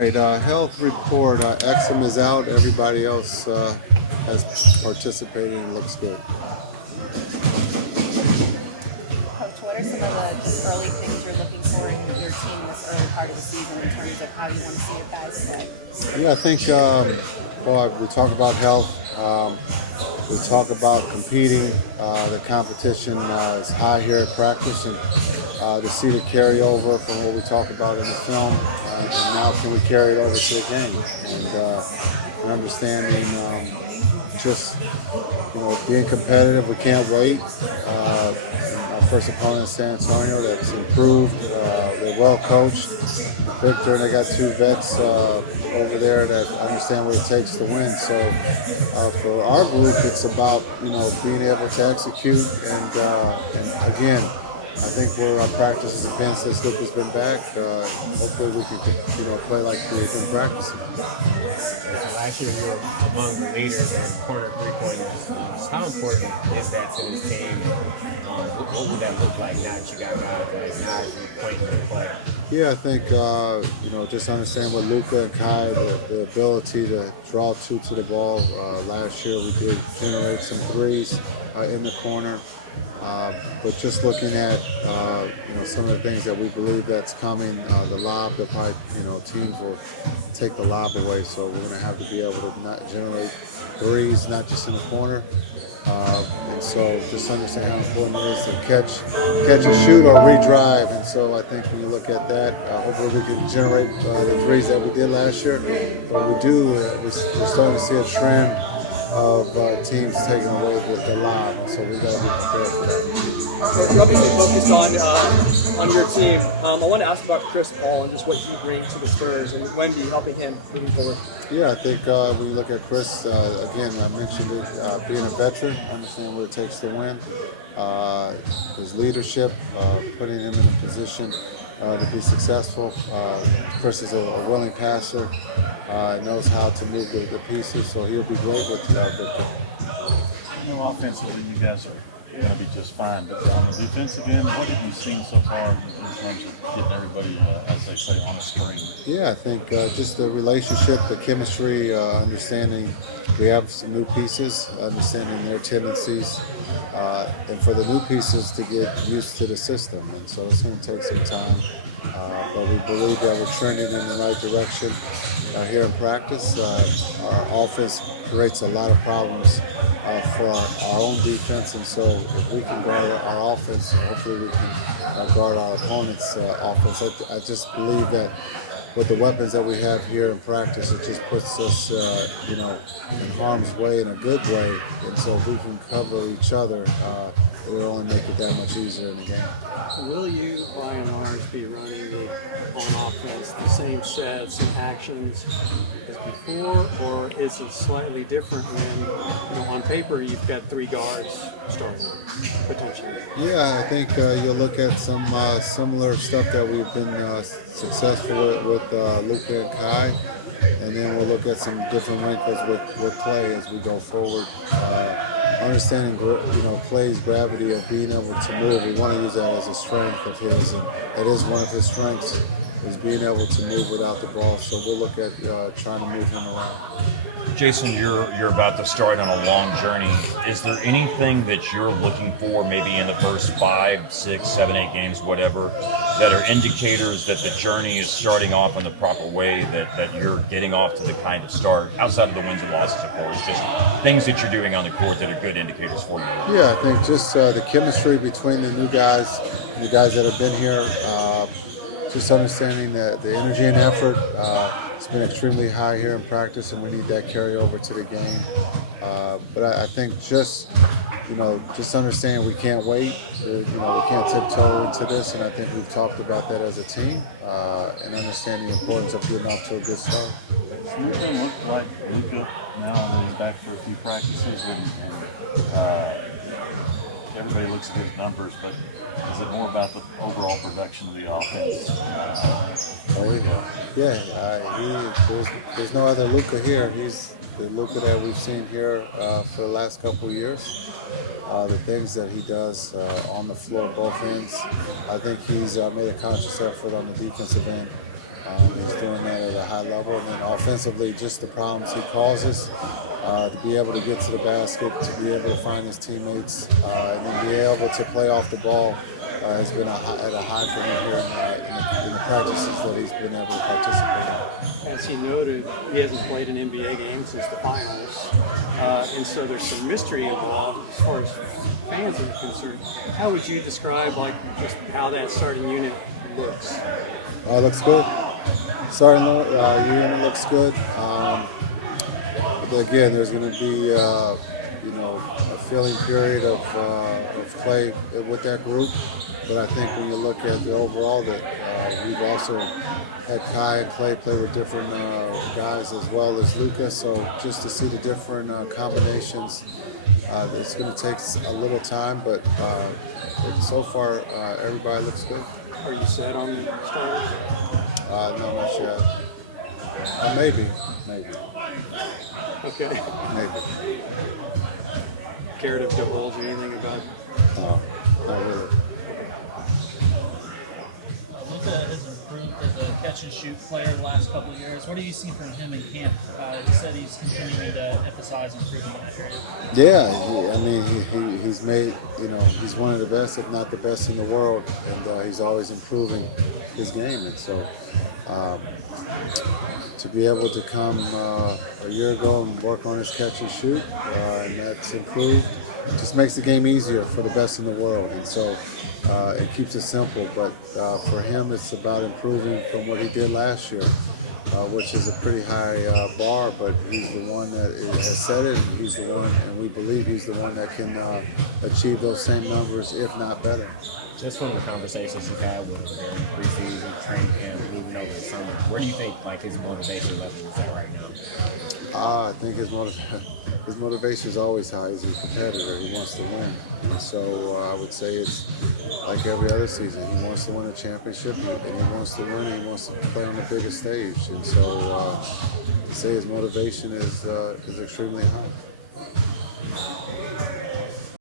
Right, health report. Exum is out. Everybody else has participated and looks good. Coach, what are some of the just early things you're looking for in your team this early part of the season in terms of how you want to see your guys play? Yeah, I think we talk about health. We talk about competing. The competition is high here at practice, and to see the carryover from what we talk about in the film, and now can we carry it over to the game? And understanding just being competitive. We can't wait. Our first opponent is San Antonio. That's improved. They're well coached. Victor, and they got two vets over there that understand what it takes to win. So for our group, it's about being able to execute. And again, I think where our practice has been since Luka's been back, hopefully we can play like we've been practicing. So last year you were among the leaders in corner three-pointers. How important is that to this team? What would that look like now that you got guys like Naj and Clayton to play? Yeah, I think just understand with Luka and Kai, the ability to draw two to the ball. Last year we did generate some threes in the corner. But just looking at some of the things that we believe that's coming, the lob, that probably teams will take the lob away. So we're going to have to be able to not generate threes, not just in the corner. And so just understand how important it is to catch a shoot or redrive. And so I think when you look at that, hopefully we can generate the threes that we did last year. But we're starting to see a trend of teams taking away with the lob, and so we got to be prepared for that. You're obviously focused on your team. I want to ask about Chris Paul and just what he brings to the Spurs and Wemby helping him moving forward. Yeah, I think when you look at Chris, again, I mentioned it, being a veteran, understanding what it takes to win, his leadership, putting him in a position to be successful. Chris is a willing passer, knows how to move the pieces, so he'll be great with Victor. Offensively, you guys are going to be just fine. But on the defensive end, what have you seen so far in terms of getting everybody, as they say, on the screen? Yeah, I think just the relationship, the chemistry, understanding we have some new pieces, understanding their tendencies, and for the new pieces to get used to the system. And so it's going to take some time. But we believe that we're trending in the right direction here in practice. Our offense creates a lot of problems for our own defense, and so if we can guard our offense, hopefully we can guard our opponent's offense. I just believe that with the weapons that we have here in practice, it just puts us, in harm's way in a good way. And so if we can cover each other, it'll only make it that much easier in the game. Will you, by and large, be running on offense the same sets and actions as before, or is it slightly different when, on paper, you've got three guards starting potentially? Yeah, I think you'll look at some similar stuff that we've been successful with Luka and Kai, and then we'll look at some different wrinkles with Klay as we go forward. Understanding, Klay's gravity of being able to move, we want to use that as a strength of his, and it is one of his strengths, is being able to move without the ball. So we'll look at trying to move him around. Jason, you're about to start on a long journey. Is there anything that you're looking for, maybe in the first 5, 6, 7, 8 games, whatever, that are indicators that the journey is starting off in the proper way, that you're getting off to the kind of start, outside of the wins and losses, of course, just things that you're doing on the court that are good indicators for you? Yeah, I think just the chemistry between the new guys that have been here, just understanding the energy and effort. It's been extremely high here in practice, and we need that carry over to the game. But I think just understanding we can't wait. We can't tiptoe into this, and I think we've talked about that as a team, and understanding the importance of getting off to a good start. Does anything look like Luka now that he's back for a few practices, and everybody looks at his numbers, but is it more about the overall production of the offense? There's no other Luka here. He's the Luka that we've seen here for the last couple of years. The things that he does on the floor, both ends. I think he's made a conscious effort on the defensive end He's doing that at a high level. And then offensively, just the problems he causes, to be able to get to the basket, to be able to find his teammates, and then be able to play off the ball has been at a high for him here in the practices that he's been able to participate in. As he noted, he hasn't played an NBA game since the finals, and so there's some mystery involved as far as fans are concerned. How would you describe just how that starting unit looks? It looks good. Starting unit looks good. But again, there's going to be a feeling period of Klay with that group. But I think when you look at the overall, that we've also had Kai and Klay play with different guys as well as Luka. So just to see the different combinations, it's going to take a little time. But so far, everybody looks good. Are you set on the starters? No, not yet. Maybe. Okay. Maybe. Care to divulge anything about? No, not really. Luka has improved as a catch-and-shoot player the last couple of years. What do you see from him in camp? He said he's continuing to emphasize improving in that area. Yeah, he's made, he's one of the best, if not the best in the world, and he's always improving his game. And so to be able to come a year ago and work on his catch and shoot, and that's improved, just makes the game easier for the best in the world. And so it keeps it simple, but for him it's about improving from what he did last year, which is a pretty high bar, but he's the one that has set it, and he's the one, and we believe he's the one that can achieve those same numbers, if not better. Just from the conversations you've had with him during preseason, training camp, moving over the summer, where do you think his motivation level is at right now? I think his motivation is always high. He's a competitor. He wants to win. And so I would say it's like every other season. He wants to win a championship, and he wants to win, and he wants to play on the biggest stage. And so to say his motivation is extremely high.